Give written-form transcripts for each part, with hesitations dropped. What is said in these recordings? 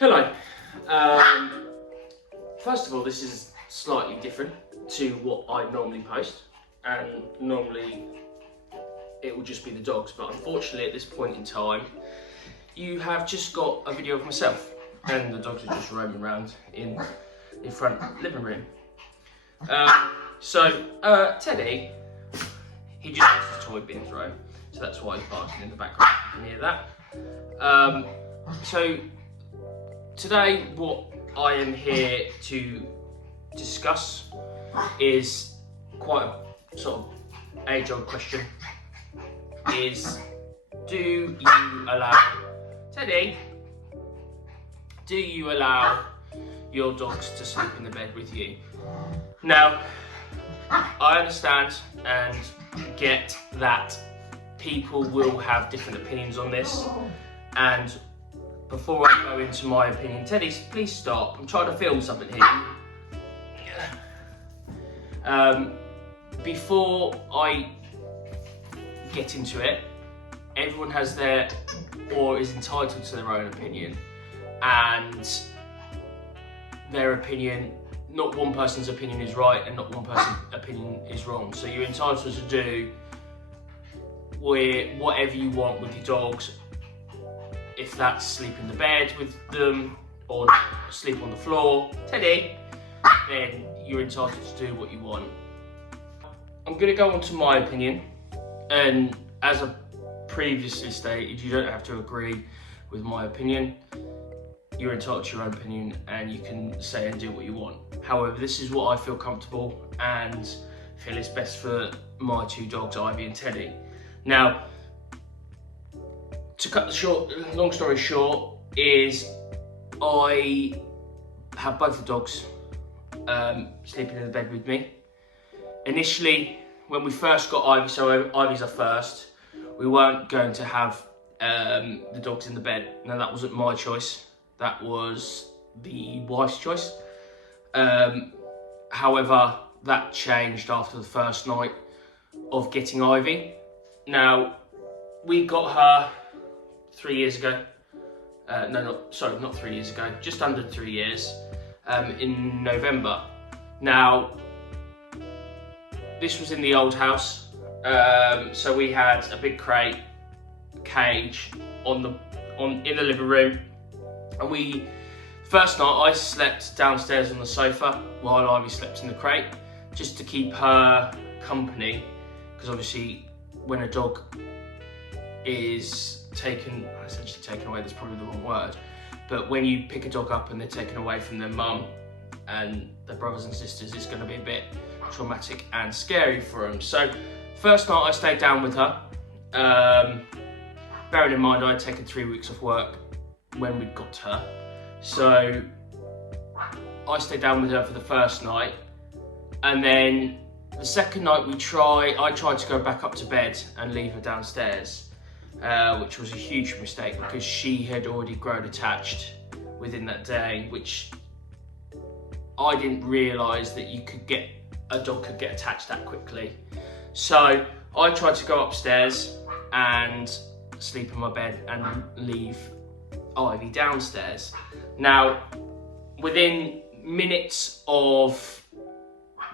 Hello. First of all, this is slightly different to what I normally post, and normally it will just be the dogs, but unfortunately at this point in time you have just got a video of myself and the dogs are just roaming around in front living room. Teddy, he just wants his toy bin thrown, so that's why he's barking in the background. You can hear that. So today what I am here to discuss is quite a sort of age-old question. Do you allow your dogs to sleep in the bed with you? Now, I understand and get that people will have different opinions on this, and before I go into my opinion, Teddy, please stop. I'm trying to film something here. Before I get into it, everyone has their, or is entitled to their own opinion, and their opinion, not one person's opinion is right and not one person's opinion is wrong. So you're entitled to do whatever you want with your dogs. If that's sleep in the bed with them or sleep on the floor, Teddy, then you're entitled to do what you want. I'm going to go on to my opinion, and as I previously stated, you don't have to agree with my opinion. You're entitled to your own opinion and you can say and do what you want. However, this is what I feel comfortable and feel is best for my two dogs, Ivy and Teddy. Now, to cut the long story short, is I have both the dogs sleeping in the bed with me. Initially, when we first got Ivy, so Ivy's our first, we weren't going to have the dogs in the bed. Now, that wasn't my choice, that was the wife's choice. However, that changed after the first night of getting Ivy. Now, we got her 3 years ago. Not 3 years ago, just under 3 years, in November. Now, this was in the old house, so we had a big cage in the living room, and first night I slept downstairs on the sofa while Ivy slept in the crate, just to keep her company, because obviously when a dog is essentially taken away, that's probably the wrong word, but when you pick a dog up and they're taken away from their mum and their brothers and sisters, it's going to be a bit traumatic and scary for them. So first night I stayed down with her, bearing in mind I had taken 3 weeks off work when we got her, so I stayed down with her for the first night, and then the second night I tried to go back up to bed and leave her downstairs, which was a huge mistake because she had already grown attached within that day, which I didn't realise that a dog could get attached that quickly. So I tried to go upstairs and sleep in my bed and leave Ivy downstairs. Now, within minutes of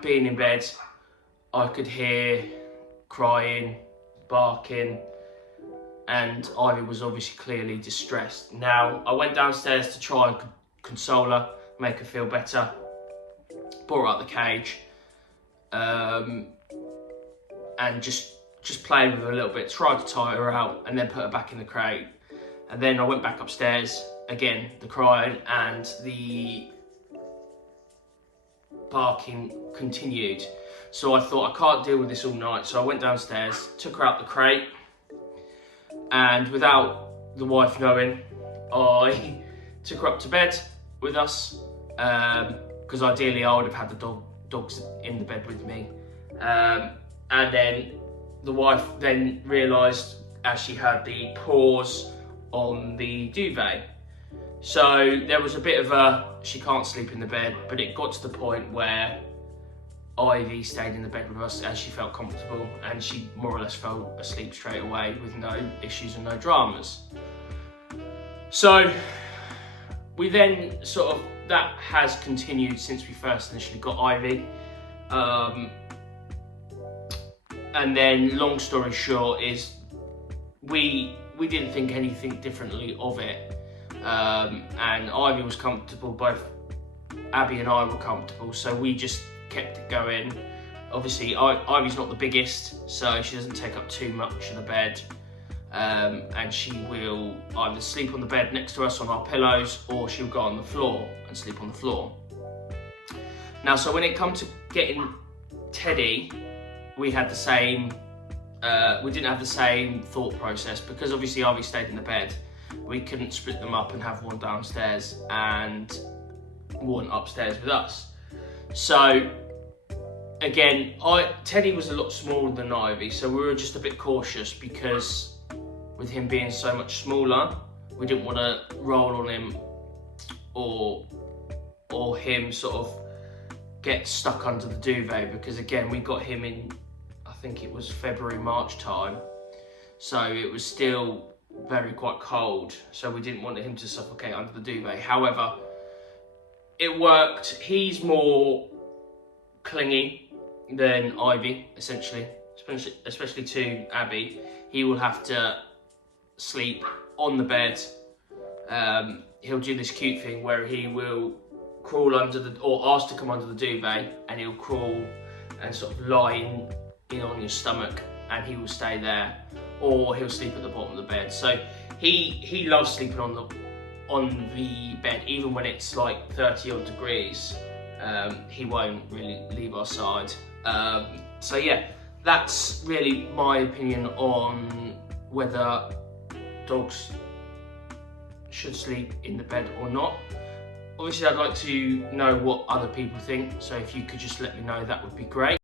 being in bed, I could hear crying, barking, and Ivy was obviously clearly distressed. Now, I went downstairs to try and console her, make her feel better, brought her out the cage, and just played with her a little bit, tried to tire her out, and then put her back in the crate. And then I went back upstairs, again, the crying and the barking continued. So I thought, I can't deal with this all night. So I went downstairs, took her out the crate, and without the wife knowing, I took her up to bed with us, because ideally I would have had the dogs in the bed with me. And then the wife then realised, as she heard the paws on the duvet. So there was a bit of she can't sleep in the bed, but it got to the point where Ivy stayed in the bed with us as she felt comfortable, and she more or less fell asleep straight away with no issues and no dramas. So we then sort of, that has continued since we first initially got Ivy. And then, long story short, is we didn't think anything differently of it. And Ivy was comfortable, both Abby and I were comfortable, so we just kept it going. Obviously, Ivy's not the biggest, so she doesn't take up too much of the bed. And she will either sleep on the bed next to us on our pillows, or she'll go on the floor and sleep on the floor. Now, so when it comes to getting Teddy, we had the same, we didn't have the same thought process, because obviously Ivy stayed in the bed. We couldn't split them up and have one downstairs and one upstairs with us. So again, Teddy was a lot smaller than Ivy, so we were just a bit cautious, because with him being so much smaller, we didn't want to roll on him or him sort of get stuck under the duvet, because again, we got him in, I think it was February, March time, so it was still quite cold, so we didn't want him to suffocate under the duvet. However, it worked. He's more clingy than Ivy, essentially, especially to Abby. He will have to sleep on the bed. He'll do this cute thing where he will crawl under or ask to come under the duvet, and he'll crawl and sort of lie in on your stomach, and he will stay there, or he'll sleep at the bottom of the bed. So he loves sleeping on the bed, even when it's like 30 odd degrees. He won't really leave our side. So yeah, that's really my opinion on whether dogs should sleep in the bed or not. Obviously, I'd like to know what other people think, so if you could just let me know, that would be great.